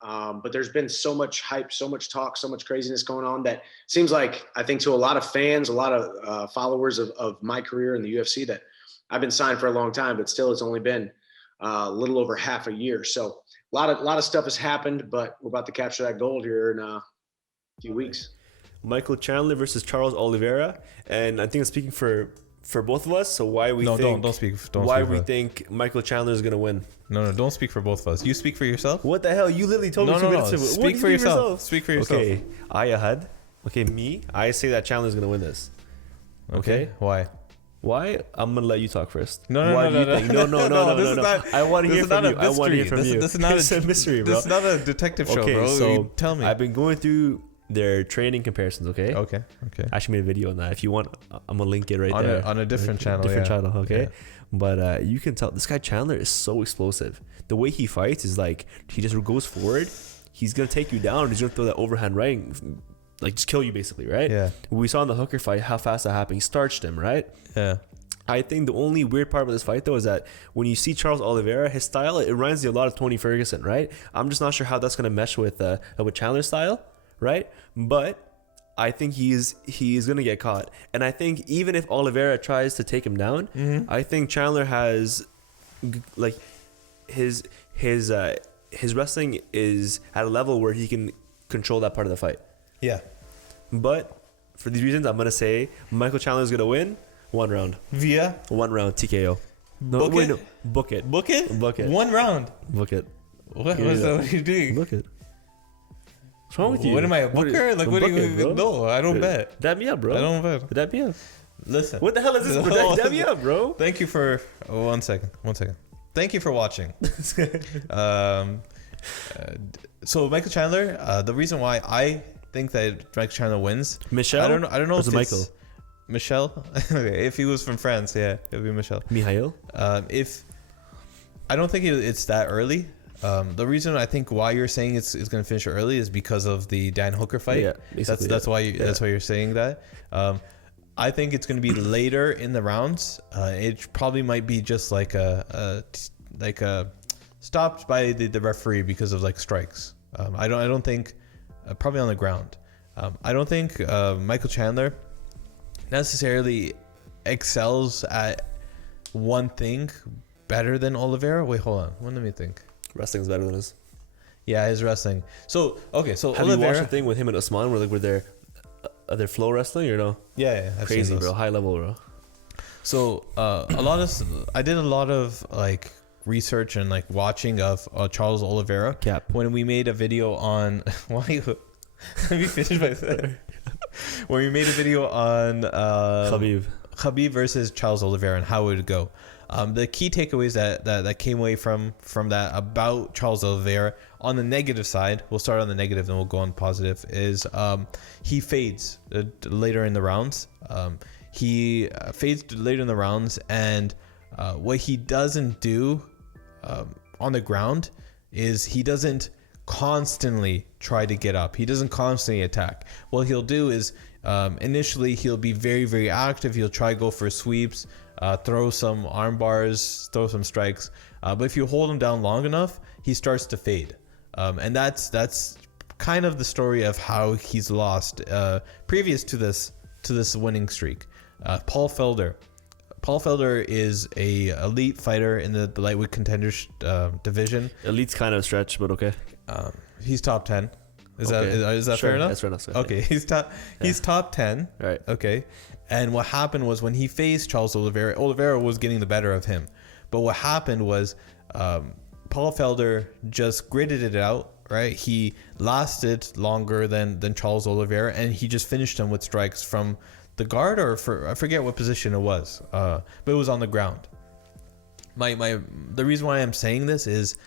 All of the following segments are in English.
But there's been so much hype, so much talk, so much craziness going on that seems like, I think, to a lot of fans, a lot of followers of my career in the UFC, that I've been signed for a long time, but still it's only been a little over half a year. So a lot of stuff has happened, but we're about to capture that gold here in a few weeks. Michael Chandler versus Charles Oliveira, and I think I'm speaking for both of us. So why we think Michael Chandler is gonna win? No, don't speak for both of us. You speak for yourself. What the hell? You literally told me 2 minutes ago. Speak for yourself. Speak for yourself. Okay, I say that Chandler's gonna win this. Okay. Why? I'm gonna let you talk first. No. I want to hear from you. I want to hear from you. This is not a mystery, bro. This is not a detective show, bro. So tell me. I've been going through their training comparisons. Okay. Okay. I actually made a video on that. If you want, I'm gonna link it there on a different channel. Channel. Okay. Yeah. But you can tell this guy Chandler is so explosive. The way he fights is like he just goes forward. He's gonna take you down. He's gonna throw that overhand right, like just kill you basically, right? Yeah. We saw in the Hooker fight how fast that happened. He starched him, right? Yeah. I think the only weird part of this fight though is that when you see Charles Oliveira, his style, it reminds me a lot of Tony Ferguson, right? I'm just not sure how that's gonna mesh with Chandler's style, right? But I think he's gonna get caught, and I think even if Oliveira tries to take him down, I think Chandler has like his wrestling is at a level where he can control that part of the fight. Yeah. But for these reasons, I'm gonna say Michael Chandler is gonna win 1 round. Via 1 round TKO. Book it. Book it. Book it. Book it. 1 round. Book it. What are you doing? Book it. What's wrong with you? What am I, a booker? Like, what do you... No, I don't bet. Dab me up, bro. I don't bet. Dab me up. Listen. What the hell is this? Dab me up, bro. Thank you for... 1 second. Thank you for watching. So, Michael Chandler, the reason why I think that Michael Chandler wins... Michelle? I don't know if it's... Michael? Michelle? Okay, if he was from France, yeah, it would be Michelle. Mihail? I don't think it's that early. The reason I think why you're saying it's going to finish early is because of the Dan Hooker fight. Yeah, that's why you're saying that. I think it's going to be later in the rounds. It probably might be just like a stopped by the referee because of like strikes. I don't think probably on the ground. I don't think Michael Chandler necessarily excels at one thing better than Oliveira. Wait, hold on. Let me think. Wrestling's better than his. Yeah, his wrestling. So have Oliveira, you watched the thing with him and Usman where they're flow wrestling or no? Yeah, I've crazy, seen those. Bro, high level, bro. So I did a lot of like research and like watching of Charles Oliveira. Cap. When we made a video on let me finish my thing. When we made a video on Khabib versus Charles Oliveira and how it would go. The key takeaways that came away from that about Charles Oliveira on the negative side, we'll start on the negative then we'll go on positive, is he fades later in the rounds. He fades later in the rounds, and what he doesn't do on the ground is he doesn't constantly try to get up. He doesn't constantly attack. What he'll do is initially he'll be very, very active. He'll try to go for sweeps, throw some arm bars, throw some strikes. But if you hold him down long enough, he starts to fade. And that's kind of the story of how he's lost previous to this winning streak. Paul Felder. Paul Felder is a elite fighter in the lightweight contenders division. Elite's kind of a stretch, but okay. He's top 10. Is okay. that fair enough? That's fair enough. Okay, he's top 10. Right. Okay. And what happened was when he faced Charles Oliveira was getting the better of him. But what happened was Paul Felder just gritted it out, right? He lasted longer than Charles Oliveira, and he just finished him with strikes from the guard I forget what position it was, but it was on the ground. The reason why I'm saying this is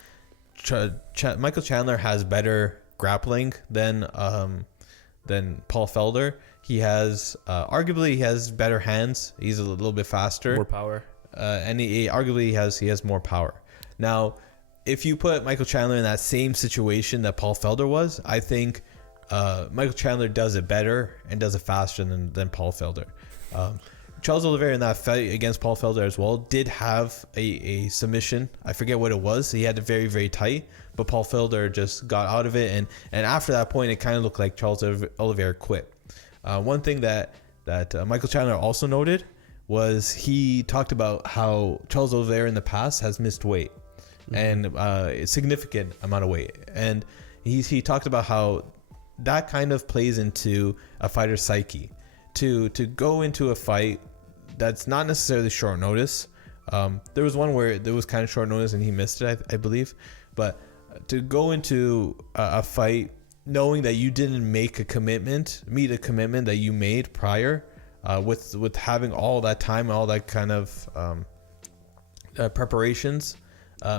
Michael Chandler has better grappling than Paul Felder. He has arguably he has better hands. He's a little bit faster, more power, and he arguably he has more power. Now, if you put Michael Chandler in that same situation that Paul Felder was, I think Michael Chandler does it better and does it faster than Paul Felder. Charles Oliveira in that fight against Paul Felder as well did have a submission. I forget what it was. He had it very, very tight, but Paul Felder just got out of it. And after that point, it kind of looked like Charles Oliveira quit. One thing that Michael Chandler also noted was he talked about how Charles Oliveira in the past has missed weight and a significant amount of weight. And he talked about how that kind of plays into a fighter's psyche. To go into a fight that's not necessarily short notice. There was one where there was kind of short notice and he missed it, I believe. But to go into a fight knowing that you didn't meet a commitment that you made prior, with having all that time, all that kind of preparations,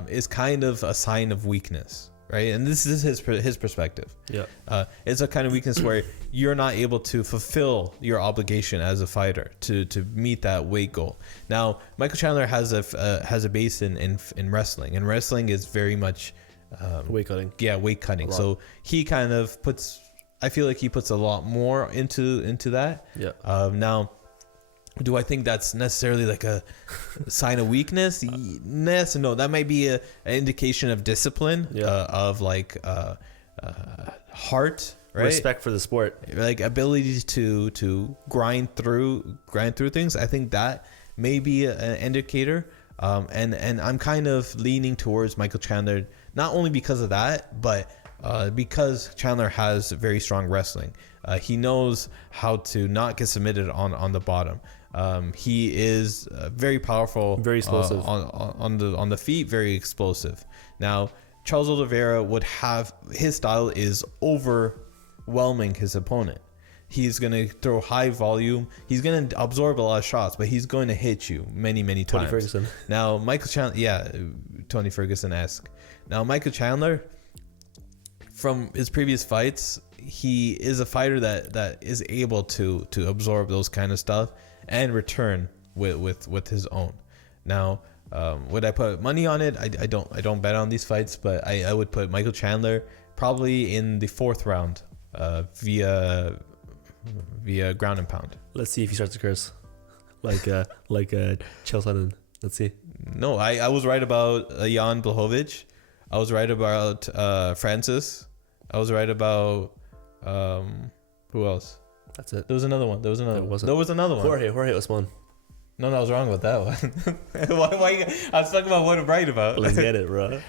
is kind of a sign of weakness. Right, and this is his perspective. Yeah, it's a kind of weakness where you're not able to fulfill your obligation as a fighter to meet that weight goal. Now, Michael Chandler has a base in wrestling, and wrestling is very much weight cutting. Yeah, weight cutting. So he kind of I feel like he puts a lot more into that. Yeah. Now, do I think that's necessarily like a sign of weakness? Yes and no. That might be an indication of discipline, of like heart, right? Respect for the sport, like ability to grind through things. I think that may be an indicator. And I'm kind of leaning towards Michael Chandler, not only because of that, but because Chandler has very strong wrestling. He knows how to not get submitted on the bottom. He is very powerful, very explosive on the feet, very explosive. Now, Charles Oliveira would have his style is overwhelming his opponent. He's going to throw high volume. He's going to absorb a lot of shots, but he's going to hit you many, many times. Tony Ferguson. Now, Michael Chandler, Tony Ferguson-esque. Now, Michael Chandler, from his previous fights, he is a fighter that is able to absorb those kind of stuff and return with his own. Now, would I put money on it? I don't bet on these fights, but I would put Michael Chandler probably in the 4th round via ground and pound. Let's see if he starts to curse like Chael Sonnen. Let's see. No, I was right about Jan Blachowicz. I was right about Francis. I was right about who else? That's it. There was another one. There was another one. Jorge Osman. No, I was wrong about that one. why I was talking about what I'm right about. Let's get it, bro.